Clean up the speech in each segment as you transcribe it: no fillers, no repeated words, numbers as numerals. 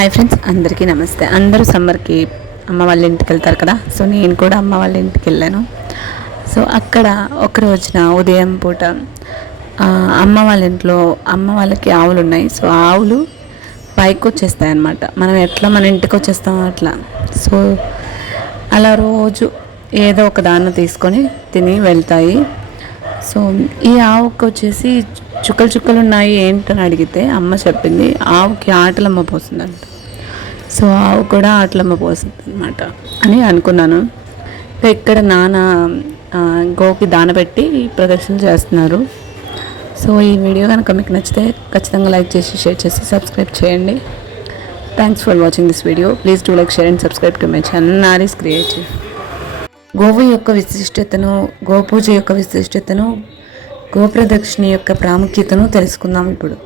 Hi friends, అందరికీ నమస్తే. అందరూ సమ్మర్కి అమ్మ వాళ్ళ ఇంటికి వెళ్తారు కదా. సో నేను కూడా అమ్మ వాళ్ళ ఇంటికి వెళ్ళాను. సో అక్కడ ఒక రోజున ఉదయం పూట అమ్మ వాళ్ళ ఇంట్లో అమ్మ వాళ్ళకి ఆవులు ఉన్నాయి. సో ఆవులు పైకి వచ్చేస్తాయి అన్నమాట. మనం ఎట్లా మన ఇంటికి వచ్చేస్తామో అట్లా. సో అలా రోజు ఏదో ఒక దాన్ని తీసుకొని తిని వెళ్తాయి. సో ఈ ఆవుకి వచ్చేసి చుక్కలు ఉన్నాయి ఏంటని అడిగితే అమ్మ చెప్పింది ఆవుకి ఆటలమ్మ పోసిందంట. సో ఆవు కూడా ఆటలమ్మ పోసింది అనమాట అని అనుకున్నాను. ఇక్కడ నాన్న గోకి దాన పెట్టి ప్రదర్శన చేస్తున్నారు. సో ఈ వీడియో కనుక మీకు నచ్చితే ఖచ్చితంగా లైక్ చేసి, షేర్ చేసి, సబ్స్క్రైబ్ చేయండి. Thanks for watching this video. Please do like, share and subscribe to my channel Nari's creative. గోవు యొక్క విశిష్టతను, గోపూజ యొక్క విశిష్టతను, గోప్రదక్షిణ యొక్క ప్రాముఖ్యతను తెలుసుకుందాం ఇప్పుడు.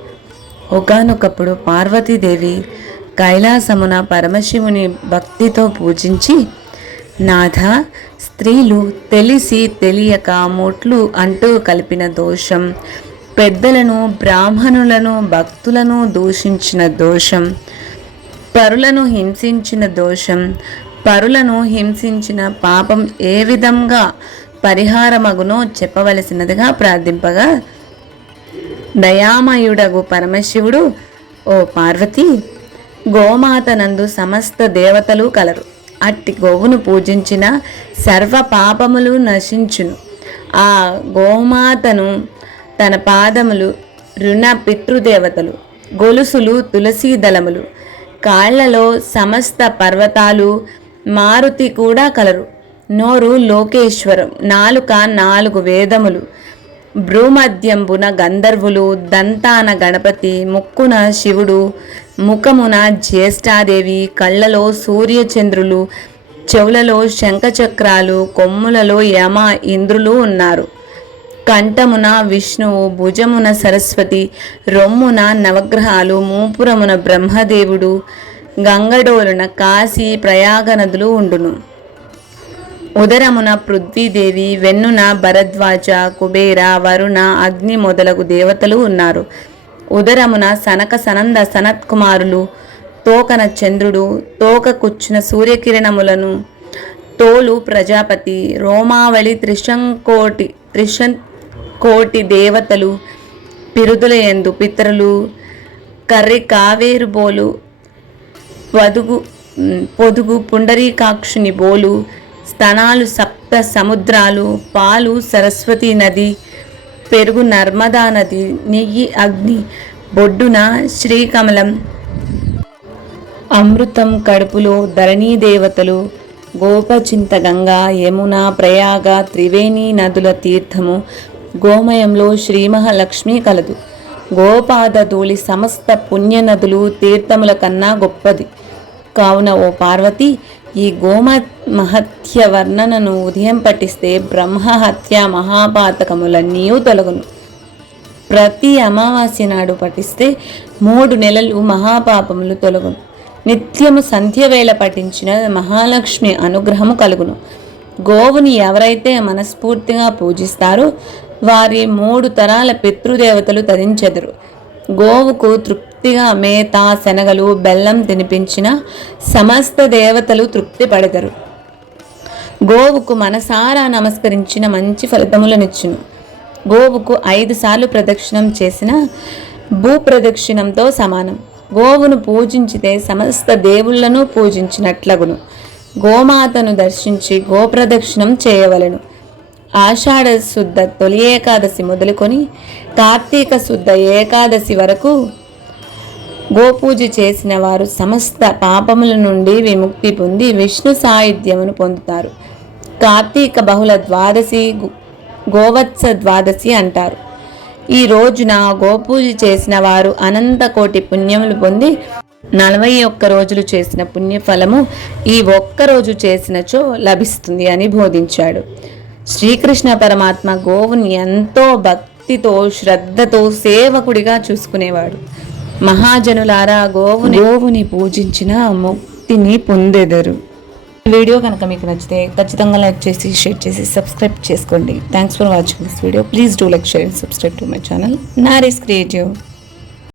ఒకానొకప్పుడు పార్వతీదేవి కైలాసమున పరమశివుని భక్తితో పూజించి, నాథ, స్త్రీలు తెలిసి తెలియక ముట్లు అంటూ కలిపిన దోషం, పెద్దలను బ్రాహ్మణులను భక్తులను దూషించిన దోషం, పరులను హింసించిన దోషం, పరులను హింసించిన పాపం ఏ విధంగా పరిహారమగునో చెప్పవలసినదిగా ప్రార్థింపగా, దయామయుడగు పరమశివుడు, ఓ పార్వతి, గోమాత నందు సమస్త దేవతలు కలరు. అట్టి గోవును పూజించిన సర్వ పాపములు నశించును. ఆ గోమాతను తన పాదములు రుణ పితృదేవతలు, గొలుసులు తులసీ దళములు, కాళ్లలో సమస్త పర్వతాలు, మారుతి కూడా కలరు. నోరు లోకేశ్వరం, నాలుక 4 వేదములు, భ్రూమధ్యంబున గంధర్వులు, దంతాన గణపతి, ముక్కున శివుడు, ముఖమున జ్యేష్ఠాదేవి, కళ్ళలో సూర్యచంద్రులు, చెవులలో శంఖచక్రాలు, కొమ్ములలో యమ ఇంద్రులు ఉన్నారు. కంఠమున విష్ణువు, భుజమున సరస్వతి, రొమ్మున నవగ్రహాలు, మూపురమున బ్రహ్మదేవుడు, గంగడోలున కాశీ ప్రయాగ నదులు ఉండును. ఉదరమున పృథ్వీదేవి, వెన్నున భరద్వాజ, కుబేర, వరుణ, అగ్ని మొదలగు దేవతలు ఉన్నారు. ఉదరమున సనక సనంద సనత్కుమారులు, తోకన చంద్రుడు, తోక కూర్చున్న సూర్యకిరణములను, తోలు ప్రజాపతి, రోమావళి త్రిశంకోటి దేవతలు, పిరుదుల యందు పితరులు, కర్రి కావేరు బోలు, పొదుగు పుండరీకాక్షుని బోలు, స్తనాలు సప్త సముద్రాలు, పాలు సరస్వతి నది, పెరుగు నర్మదా నది, నెయ్యి అగ్ని, బొడ్డున శ్రీకమలం, అమృతం కడుపులో ధరణీ దేవతలు, గోపచింత గంగా, యమున, ప్రయాగ, త్రివేణి నదుల తీర్థము, గోమయంలో శ్రీ మహాలక్ష్మి కలదు. గోపాద ధూళి సమస్త పుణ్య నదులు తీర్థముల కన్నా గొప్పది. కావున ఓ పార్వతి, ఈ మహత్య వర్ణనను ఉదయం పఠిస్తే బ్రహ్మహత్య మహాపాతకములన్నీ తొలగును. ప్రతి అమావాస్య నాడు పఠిస్తే 3 నెలలు మహాపాపములు తొలగును. నిత్యము సంధ్యవేళ పఠించిన మహాలక్ష్మి అనుగ్రహము కలుగును. గోవుని ఎవరైతే మనస్ఫూర్తిగా పూజిస్తారో వారి 3 తరాల పితృదేవతలు తరించెదరు. గోవుకు తృప్తిగా మేత, శనగలు, బెల్లం తినిపించిన సమస్త దేవతలు తృప్తి పడెదరు. గోవుకు మనసారా నమస్కరించిన మంచి ఫలితములనిచ్చును. గోవుకు 5 సార్లు ప్రదక్షిణం చేసిన భూప్రదక్షిణంతో సమానం. గోవును పూజించితే సమస్త దేవుళ్లను పూజించినట్లగును. గోమాతను దర్శించి గోప్రదక్షిణం చేయవలెను. ఆషాఢ శుద్ధ తొలి ఏకాదశి మొదలుకొని కార్తీక శుద్ధ ఏకాదశి వరకు గోపూజ చేసిన వారు సమస్త పాపముల నుండి విముక్తి పొంది విష్ణు సాయుధ్యమును పొందుతారు. కార్తీక బహుళ ద్వాదశి గోవత్స ద్వాదశి అంటారు. ఈ రోజున గోపూజ చేసిన వారు అనంత కోటి పుణ్యములు పొంది 41 రోజులు చేసిన పుణ్యఫలము ఈ ఒక్కరోజు చేసినచో లభిస్తుంది అని బోధించాడు. శ్రీకృష్ణ పరమాత్మ గోవుని ఎంతో భక్తితో, శ్రద్ధతో సేవకుడిగా చూసుకునేవాడు. మహాజనులారా, గోవుని పూజించిన ముక్తిని పొందెదరు. వీడియో కనుక మీకు నచ్చితే ఖచ్చితంగా లైక్ చేసి, షేర్ చేసి, సబ్స్క్రైబ్ చేసుకోండి. Thanks for watching this video. Please do like, share and subscribe to my channel Nari's creative.